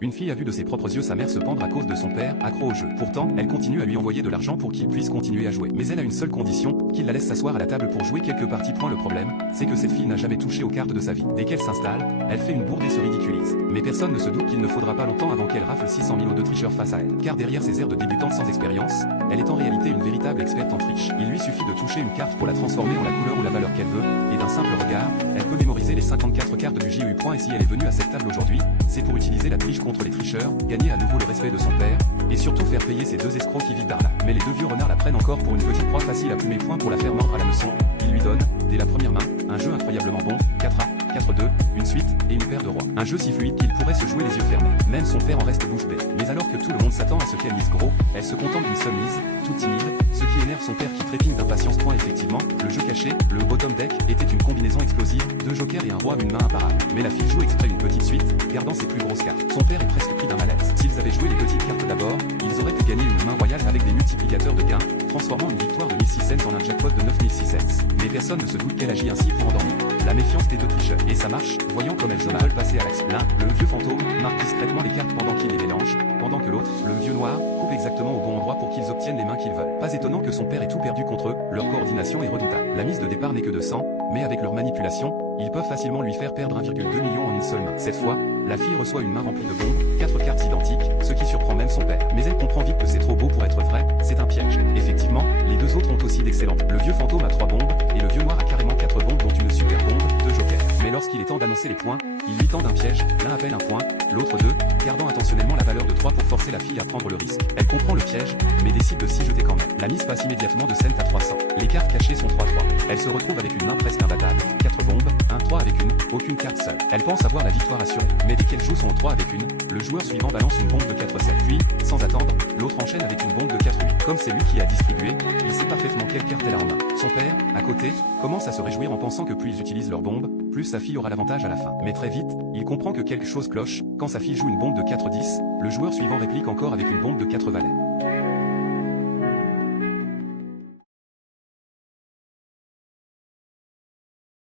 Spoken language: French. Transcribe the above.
Une fille a vu de ses propres yeux sa mère se pendre à cause de son père, accro au jeu. Pourtant, elle continue à lui envoyer de l'argent pour qu'il puisse continuer à jouer. Mais elle a une seule condition, qu'il la laisse s'asseoir à la table pour jouer quelques parties. Le problème, c'est que cette fille n'a jamais touché aux cartes de sa vie. Dès qu'elle s'installe, elle fait une bourde et se ridiculise. Mais personne ne se doute qu'il ne faudra pas longtemps avant qu'elle rafle 600 000 de tricheurs face à elle. Car derrière ses airs de débutante sans expérience, elle est en réalité une véritable experte en triche. Il lui suffit de toucher une carte pour la transformer en la couleur ou la valeur qu'elle veut, et d'un simple regard, elle peut mémoriser les 54 cartes du JU. Et si elle est venue à cette table aujourd'hui, c'est pour utiliser la triche contre les tricheurs, gagner à nouveau le respect de son père, et surtout faire payer ces deux escrocs qui vivent par là. Mais les deux vieux renards la prennent encore pour une petite proie facile à plumer point pour la faire mordre à la leçon. Ils lui donnent, dès la première main, un jeu incroyablement bon, 4A, 4-2, une suite, et une paire de rois. Un jeu si fluide qu'il pourrait se jouer les yeux fermés. Même son père en reste bouche bée. Mais alors que tout le monde s'attend à ce qu'elle mise gros, elle se contente d'une seule mise, toute timide, ce qui énerve son père qui trépigne d'impatience. Effectivement, le jeu caché, le bottom deck, était une combinaison explosive, deux jokers et un roi, une main imparable. Mais la fille joue exprès une petite suite, gardant ses plus grosses cartes. Son père est presque pris d'un malaise. S'ils avaient joué les petites cartes d'abord, ils auraient pu gagner une main royale avec des multiplicateurs de gains, transformant une victoire de 1600 en un jackpot de 9600. Mais personne ne se doute qu'elle agit ainsi pour endormir la méfiance des deux tricheurs. Et ça marche, voyant comme elles veulent passer à l'action. L'un, le vieux fantôme, marque discrètement les cartes pendant qu'il les mélange, pendant que l'autre, le vieux noir, coupe exactement au bon endroit pour qu'ils obtiennent les mains qu'ils veulent. Pas étonnant que son père ait tout perdu contre eux, leur coordination est redoutable. La mise de départ n'est que de 100, mais avec leur manipulation, ils peuvent facilement lui faire perdre 1,2 million en une seule main. Cette fois, la fille reçoit une main remplie de bombes, 4 cartes identiques, ce qui surprend même son père. Mais elle comprend vite que c'est trop beau pour être vrai, c'est un piège. Effectivement, les deux autres ont aussi d'excellentes. Le vieux fantôme a 3 bombes, et le vieux noir a carrément 4 bombes dont une super bombe, 2 jokers. Mais lorsqu'il est temps d'annoncer les points, il lui tend un piège, l'un appelle un point, l'autre 2, gardant intentionnellement la valeur de 3 pour forcer la fille à prendre le risque. Elle comprend le piège, mais décide de s'y jeter quand même. La mise passe immédiatement de cent à 300. Les cartes cachées sont 3-3. Elle se retrouve avec une main presque imbattable, 4 bombes, 1-3 avec aucune carte seule. Elle pense avoir la victoire assurée, mais dès qu'elle joue son 3 avec le joueur suivant balance une bombe de 4-7. Puis, sans attendre, l'autre enchaîne avec une bombe de 4-8. Comme c'est lui qui a distribué, il sait parfaitement quelle carte elle a en main. Son père, à côté, commence à se réjouir en pensant que plus ils utilisent leurs bombes, plus sa fille aura l'avantage à la fin. Mais très vite, il comprend que quelque chose cloche. Quand sa fille joue une bombe de 4-10, le joueur suivant réplique encore avec une bombe de 4 valets.